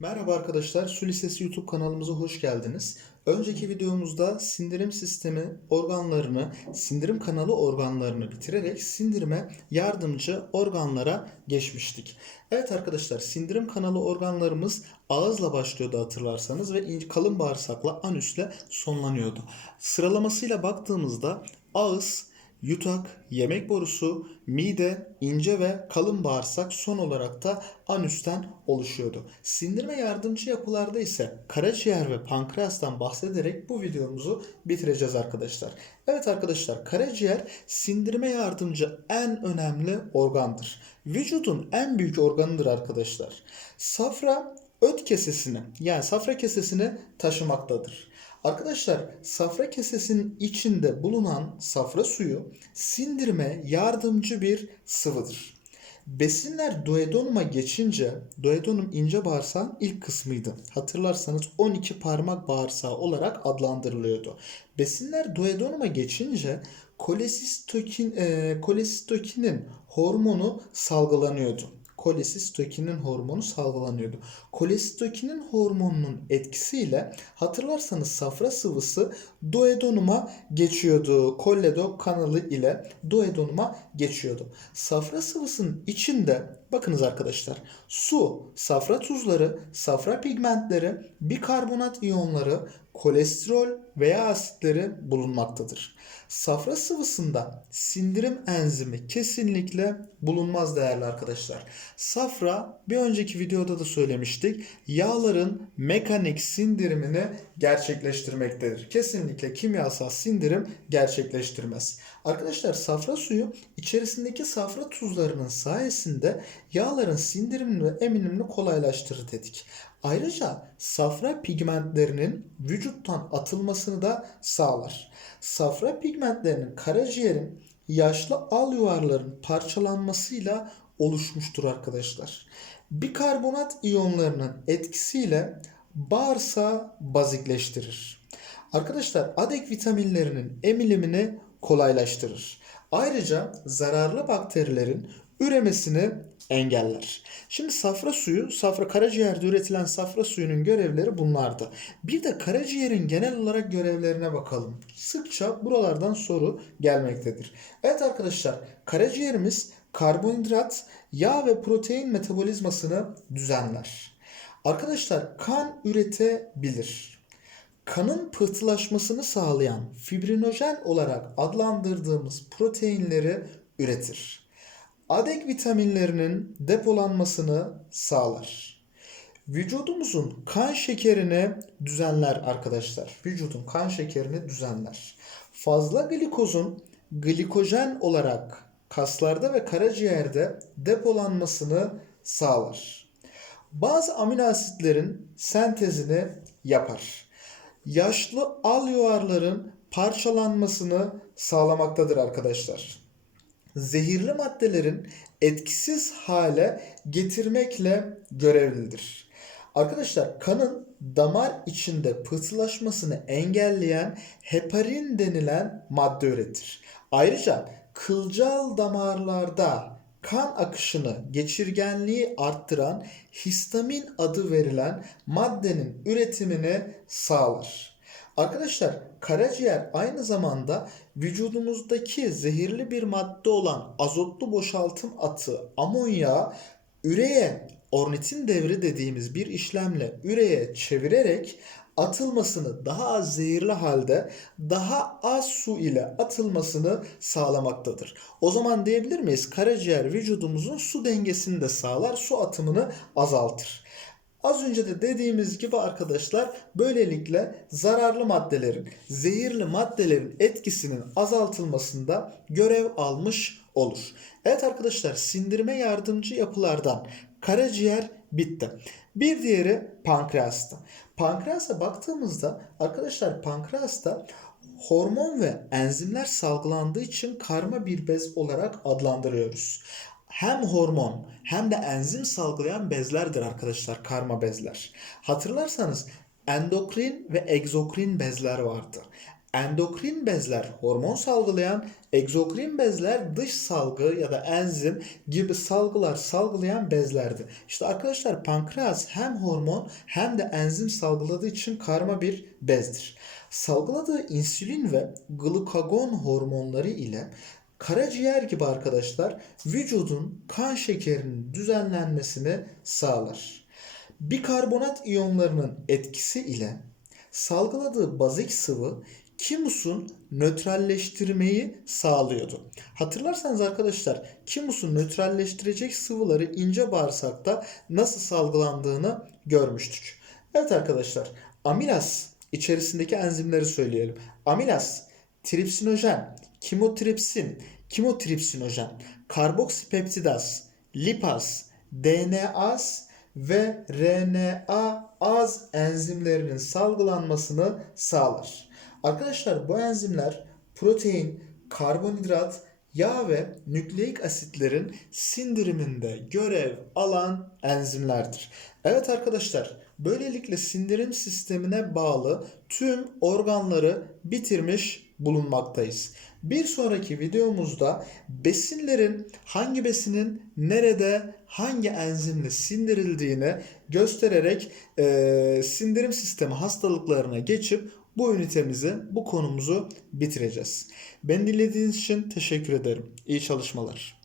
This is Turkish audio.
Merhaba arkadaşlar, Su Lisesi YouTube kanalımıza hoş geldiniz. Önceki videomuzda sindirim sistemi organlarını, sindirim kanalı organlarını bitirerek sindirime yardımcı organlara geçmiştik. Evet arkadaşlar, sindirim kanalı organlarımız ağızla başlıyordu hatırlarsanız ve kalın bağırsakla anüsle sonlanıyordu. Sıralamasıyla baktığımızda ağız, Yutak, yemek borusu, mide, ince ve kalın bağırsak son olarak da anüsten oluşuyordu. Sindirme yardımcı yapılarda ise karaciğer ve pankreastan bahsederek bu videomuzu bitireceğiz arkadaşlar. Evet arkadaşlar karaciğer sindirme yardımcı en önemli organdır. Vücudun en büyük organıdır arkadaşlar. Safra öt kesesini yani safra kesesini taşımaktadır. Arkadaşlar safra kesesinin içinde bulunan safra suyu sindirime yardımcı bir sıvıdır. Besinler duodenuma geçince, duodenum ince bağırsağın ilk kısmıydı. Hatırlarsanız 12 parmak bağırsağı olarak adlandırılıyordu. Besinler duodenuma geçince kolesistokin, e, kolesistokinin hormonu salgılanıyordu kolesistokinin hormonu salgılanıyordu. Kolesistokinin hormonunun etkisiyle hatırlarsanız safra sıvısı duodenuma geçiyordu. Kolledok kanalı ile duodenuma geçiyordu. Safra sıvısının içinde bakınız arkadaşlar su, safra tuzları, safra pigmentleri, bikarbonat iyonları, kolesterol veya asitleri bulunmaktadır. Safra sıvısında sindirim enzimi kesinlikle bulunmaz değerli arkadaşlar. Safra bir önceki videoda da söylemiştik. Yağların mekanik sindirimini gerçekleştirmektedir. Kesinlikle kimyasal sindirim gerçekleştirmez. Arkadaşlar safra suyu içerisindeki safra tuzlarının sayesinde yağların sindirimini ve eminimini kolaylaştırır dedik. Ayrıca safra pigmentlerinin vücuttan atılmasını da sağlar. Safra pigmentlerinin karaciğerin yaşlı al yuvarların parçalanmasıyla oluşmuştur arkadaşlar. Bikarbonat iyonlarının etkisiyle bağırsağı bazikleştirir. Arkadaşlar adek vitaminlerinin emilimini kolaylaştırır. Ayrıca zararlı bakterilerin üremesini engeller. Şimdi safra suyu, safra karaciğerde üretilen safra suyunun görevleri bunlardı. Bir de karaciğerin genel olarak görevlerine bakalım. Sıkça buralardan soru gelmektedir. Evet arkadaşlar, karaciğerimiz karbonhidrat, yağ ve protein metabolizmasını düzenler. Arkadaşlar kan üretebilir. Kanın pıhtılaşmasını sağlayan fibrinojen olarak adlandırdığımız proteinleri üretir. Adek vitaminlerinin depolanmasını sağlar. Vücudumuzun kan şekerini düzenler arkadaşlar. Vücudun kan şekerini düzenler. Fazla glikozun glikojen olarak kaslarda ve karaciğerde depolanmasını sağlar. Bazı amino asitlerin sentezini yapar. Yaşlı al yuvarların parçalanmasını sağlamaktadır arkadaşlar zehirli maddelerin etkisiz hale getirmekle görevlidir. Arkadaşlar kanın damar içinde pıhtılaşmasını engelleyen heparin denilen madde üretir. Ayrıca kılcal damarlarda kan akışını, geçirgenliği arttıran histamin adı verilen maddenin üretimini sağlar. Arkadaşlar karaciğer aynı zamanda vücudumuzdaki zehirli bir madde olan azotlu boşaltım atı amonyağı üreye ornitin devri dediğimiz bir işlemle üreye çevirerek atılmasını daha az zehirli halde daha az su ile atılmasını sağlamaktadır. O zaman diyebilir miyiz? Karaciğer vücudumuzun su dengesini de sağlar, su atımını azaltır. Az önce de dediğimiz gibi arkadaşlar böylelikle zararlı maddelerin, zehirli maddelerin etkisinin azaltılmasında görev almış olur. Evet arkadaşlar sindirime yardımcı yapılardan karaciğer bitti. Bir diğeri pankreasta. Pankreasa baktığımızda arkadaşlar pankreasta hormon ve enzimler salgılandığı için karma bir bez olarak adlandırıyoruz hem hormon hem de enzim salgılayan bezlerdir arkadaşlar karma bezler. Hatırlarsanız endokrin ve egzokrin bezler vardı. endokrin bezler hormon salgılayan, egzokrin bezler dış salgı ya da enzim gibi salgılar salgılayan bezlerdi. İşte arkadaşlar pankreas hem hormon hem de enzim salgıladığı için karma bir bezdir. Salgıladığı insülin ve glukagon hormonları ile karaciğer gibi arkadaşlar vücudun kan şekerinin düzenlenmesini sağlar. Bikarbonat iyonlarının etkisi ile salgıladığı bazik sıvı kimusun nötralleştirmeyi sağlıyordu. Hatırlarsanız arkadaşlar kimusun nötralleştirecek sıvıları ince bağırsakta nasıl salgılandığını görmüştük. Evet arkadaşlar amilaz içerisindeki enzimleri söyleyelim. Amilaz, tripsinojen, kimotripsin, kimotripsinojen, karboksipeptidaz, lipaz, DNAz ve RNA-az enzimlerinin salgılanmasını sağlar. Arkadaşlar bu enzimler protein, karbonhidrat, yağ ve nükleik asitlerin sindiriminde görev alan enzimlerdir. Evet arkadaşlar, böylelikle sindirim sistemine bağlı tüm organları bitirmiş bulunmaktayız. Bir sonraki videomuzda besinlerin hangi besinin nerede hangi enzimle sindirildiğini göstererek eee, sindirim sistemi hastalıklarına geçip bu ünitemizi, bu konumuzu bitireceğiz. Beni dinlediğiniz için teşekkür ederim. İyi çalışmalar.